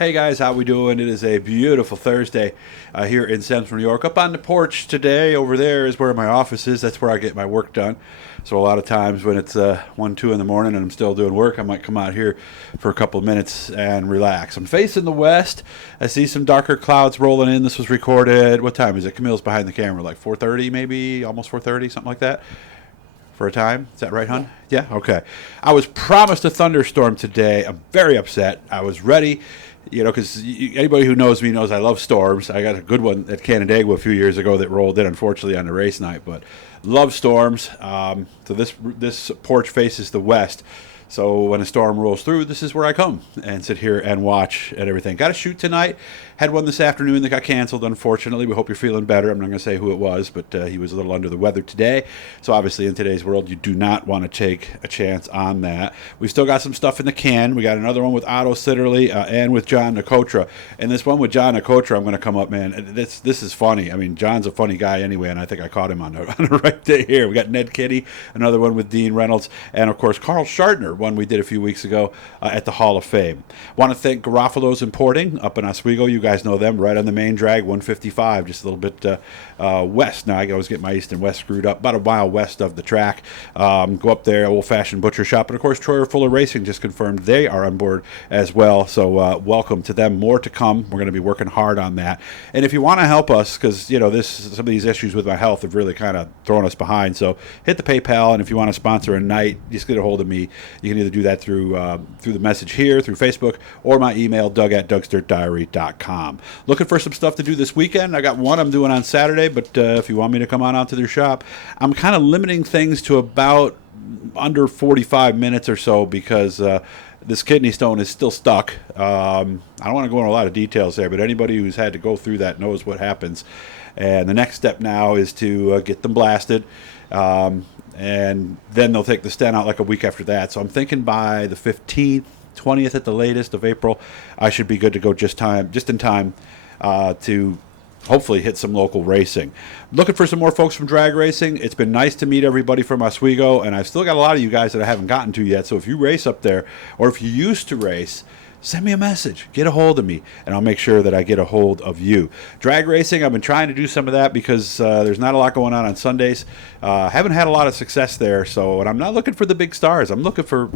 Hey guys, how we doing? It is a beautiful Thursday here in Central New York. Up on the porch today, over there is where my office is. That's where I get my work done. So a lot of times when it's 1, 2 in the morning and I'm still doing work, I might come out here for a couple of minutes and relax. I'm facing the west. I see some darker clouds rolling in. This was recorded. What time is it? Camille's behind the camera, like 4:30 maybe, almost 4:30, something like that. For a time. Is that right, hon? Yeah? Okay. I was promised a thunderstorm today. I'm very upset. I was ready, because anybody who knows me knows I love storms. I got a good one at Canandaigua a few years ago that rolled in, unfortunately, on the race night, but love storms. So this porch faces the west. So when a storm rolls through, this is where I come and sit here and watch and everything. Got a shoot tonight. Had one this afternoon that got canceled, unfortunately. We hope you're feeling better. I'm not going to say who it was, but he was a little under the weather today. So obviously in today's world, you do not want to take a chance on that. We've still got some stuff in the can. We got another one with Otto Sitterly and with John Nicotra. And this one with John Nicotra, I'm going to come up, man. This is funny. I mean, John's a funny guy anyway, and I think I caught him on the right day here. We got Ned Kitty, another one with Dean Reynolds, and of course Carl Schardner, one we did a few weeks ago at the Hall of Fame. Want to thank Garofalo's Importing up in Oswego. You guys know them, right on the main drag, 155, just a little bit west. Now I always get my east and west screwed up, about a mile west of the track. Go up there, old-fashioned butcher shop, and of course Troyer Fuller Racing just confirmed they are on board as well. So welcome to them. More to come. We're going to be working hard on that. And if you want to help us, because some of these issues with my health have really kind of thrown us behind. So hit the PayPal, and if you want to sponsor a night, just get a hold of me. You can either do that through the message here, through Facebook, or my email, doug@dougsdirtdiary.com. Looking for some stuff to do this weekend. I got one I'm doing on Saturday, but if you want me to come on out to their shop, I'm kind of limiting things to about under 45 minutes or so because this kidney stone is still stuck. I don't want to go into a lot of details there, but anybody who's had to go through that knows what happens. And the next step now is to get them blasted. And then they'll take the stent out like a week after that. So I'm thinking by the 15th, 20th at the latest of April, I should be good to go just in time to hopefully hit some local racing. Looking for some more folks from drag racing. It's been nice to meet everybody from Oswego, and I've still got a lot of you guys that I haven't gotten to yet. So if you race up there, or if you used to race, send me a message. Get a hold of me, and I'll make sure that I get a hold of you. Drag racing, I've been trying to do some of that because there's not a lot going on Sundays. Haven't had a lot of success there, and I'm not looking for the big stars. I'm looking for,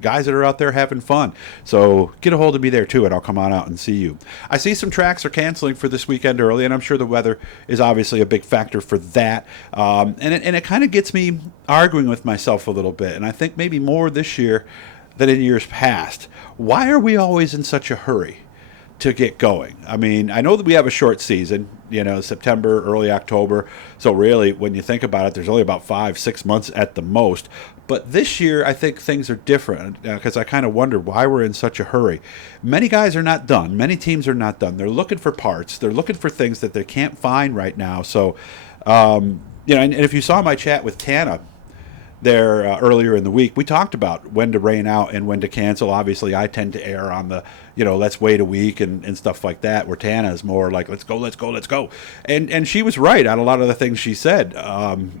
guys that are out there having fun. So get a hold of me there, too, and I'll come on out and see you. I see some tracks are canceling for this weekend early, and I'm sure the weather is obviously a big factor for that. And it kind of gets me arguing with myself a little bit, and I think maybe more this year than in years past. Why are we always in such a hurry to get going? I mean, I know that we have a short season, September, early October. So really, when you think about it, there's only about 5-6 months at the most. But this year, I think things are different because I kind of wonder why we're in such a hurry. Many guys are not done. Many teams are not done. They're looking for parts. They're looking for things that they can't find right now. So, and if you saw my chat with Tana there earlier in the week, we talked about when to rain out and when to cancel. Obviously, I tend to err on the, let's wait a week and stuff like that, where Tana is more like, let's go. And she was right on a lot of the things she said.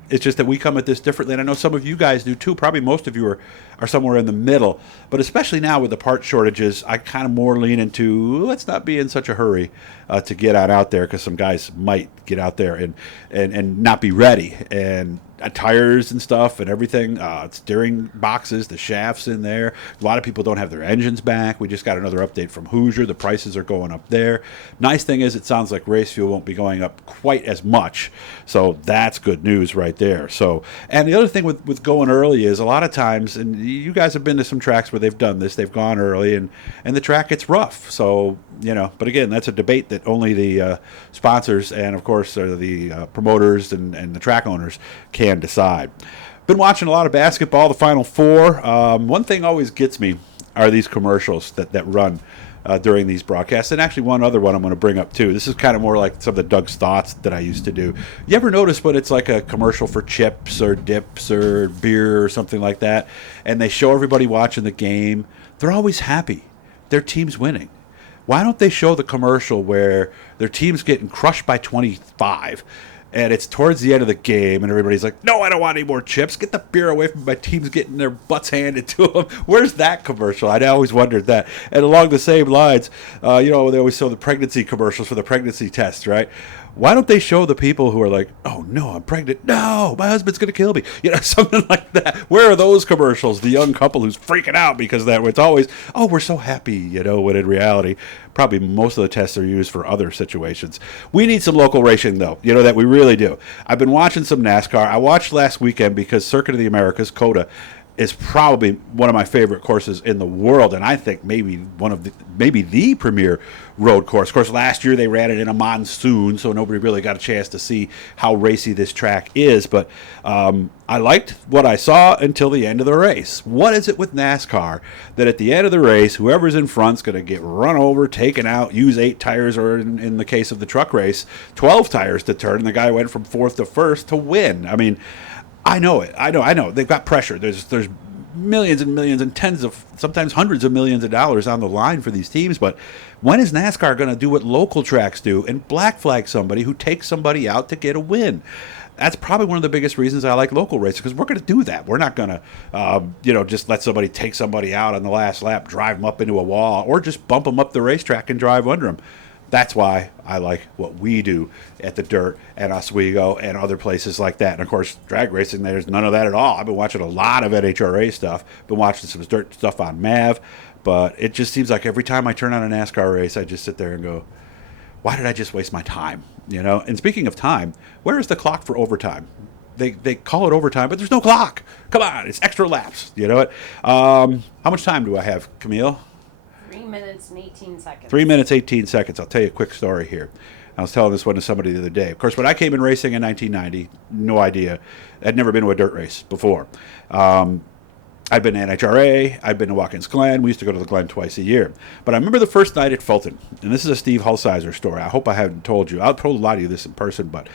It's just that we come at this differently, and I know some of you guys do too. Probably most of you are somewhere in the middle. But especially now with the part shortages, I kind of more lean into, let's not be in such a hurry to get out there, because some guys might get out there and not be ready. And tires and stuff and everything, steering boxes, the shafts in there. A lot of people don't have their engines back. We just got another update from Hoosier. The prices are going up there. Nice thing is, it sounds like race fuel won't be going up quite as much. So that's good news right there. So, and the other thing with going early is a lot of times, and you guys have been to some tracks where they've done this, they've gone early and the track gets rough. So, but again, that's a debate that only the sponsors and, of course, the promoters and the track owners can decide. Been watching a lot of basketball, the Final Four. One thing always gets me are these commercials that run during these broadcasts. And actually one other one I'm going to bring up too. This is kind of more like some of the Doug's Thoughts that I used to do. You ever notice when it's like a commercial for chips or dips or beer or something like that, and they show everybody watching the game, they're always happy. Their team's winning. Why don't they show the commercial where their team's getting crushed by 25 and it's towards the end of the game, and everybody's like, no, I don't want any more chips. Get the beer away from my team's getting their butts handed to them. Where's that commercial? I always wondered that. And along the same lines, they always show the pregnancy commercials for the pregnancy tests, right? Why don't they show the people who are like, oh, no, I'm pregnant. No, my husband's going to kill me. Something like that. Where are those commercials? The young couple who's freaking out because of that. It's always, oh, we're so happy, when in reality, probably most of the tests are used for other situations. We need some local racing, though, that we really do. I've been watching some NASCAR. I watched last weekend because Circuit of the Americas, COTA, is probably one of my favorite courses in the world, and I think maybe the premier road course. Of course, last year they ran it in a monsoon, so nobody really got a chance to see how racy this track is, but I liked what I saw until the end of the race. What is it with NASCAR that at the end of the race, whoever's in front's going to get run over, taken out, use 8 tires, or in the case of the truck race, 12 tires to turn, and the guy went from 4th to 1st to win? I mean, I know it. I know. They've got pressure. There's millions and millions and tens of, sometimes hundreds of millions of dollars on the line for these teams. But when is NASCAR going to do what local tracks do and black flag somebody who takes somebody out to get a win? That's probably one of the biggest reasons I like local races, because we're going to do that. We're not going to, just let somebody take somebody out on the last lap, drive them up into a wall, or just bump them up the racetrack and drive under them. That's why I like what we do at the Dirt and Oswego and other places like that. And, of course, drag racing, there's none of that at all. I've been watching a lot of NHRA stuff, been watching some dirt stuff on MAV, but it just seems like every time I turn on a NASCAR race, I just sit there and go, why did I just waste my time? And speaking of time, where is the clock for overtime? They call it overtime, but there's no clock. Come on, it's extra laps. You know what? How much time do I have, Camille? 3 minutes and 18 seconds. 3 minutes, 18 seconds. I'll tell you a quick story here. I was telling this one to somebody the other day. Of course, when I came in racing in 1990, no idea. I'd never been to a dirt race before. I'd been to NHRA. I'd been to Watkins Glen. We used to go to the Glen twice a year. But I remember the first night at Fulton, and this is a Steve Hulsizer story. I hope I haven't told you. I've told a lot of you this in person, but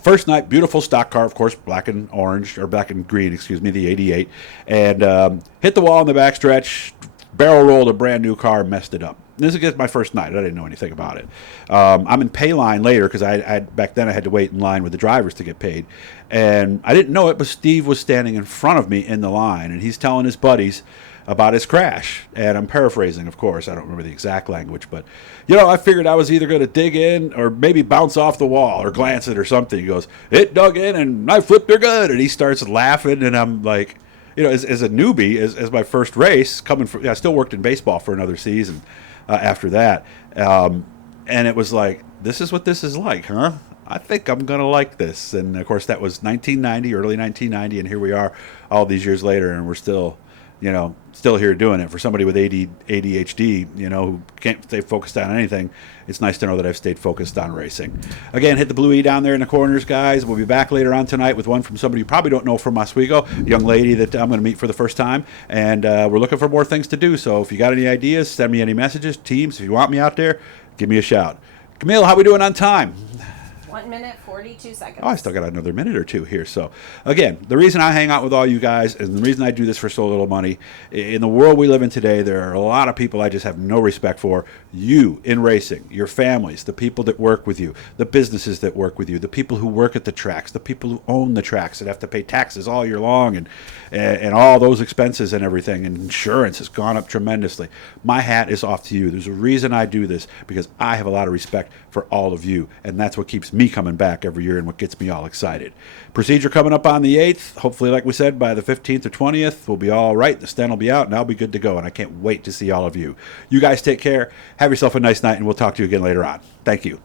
first night, beautiful stock car, of course, black and green, the 88, and hit the wall in the backstretch, barrel rolled a brand new car, messed it up. This is my first night. I didn't know anything about it. I'm in pay line later because back then I had to wait in line with the drivers to get paid. And I didn't know it, but Steve was standing in front of me in the line, and he's telling his buddies about his crash. And I'm paraphrasing, of course. I don't remember the exact language, but, I figured I was either going to dig in or maybe bounce off the wall or glance it or something. He goes, it dug in and I flipped her good. And he starts laughing, and I'm like, as a newbie, as my first race, I still worked in baseball for another season after that. And it was like, this is what this is like, huh? I think I'm going to like this. And, of course, that was 1990, early 1990, and here we are all these years later, and we're still here doing it. For somebody with ADHD, who can't stay focused on anything, it's nice to know that I've stayed focused on racing. Again, hit the blue E down there in the corners, guys. We'll be back later on tonight with one from somebody you probably don't know from Oswego, a young lady that I'm going to meet for the first time, and we're looking for more things to do. So if you got any ideas, send me any messages. Teams, if you want me out there, give me a shout. Camille, how we doing on time? 1 minute, 42 seconds. Oh, I still got another minute or two here. So, again, the reason I hang out with all you guys and the reason I do this for so little money, in the world we live in today, there are a lot of people I just have no respect for. You in racing, your families, the people that work with you, the businesses that work with you, the people who work at the tracks, the people who own the tracks that have to pay taxes all year long and all those expenses and everything. And insurance has gone up tremendously. My hat is off to you. There's a reason I do this, because I have a lot of respect for all of you. And that's what keeps me coming back every year and what gets me all excited. Procedure coming up on the 8th. Hopefully, like we said, by the 15th or 20th, we'll be all right. The stand will be out, and I'll be good to go. And I can't wait to see all of you. You guys take care. Have yourself a nice night, and we'll talk to you again later on. Thank you.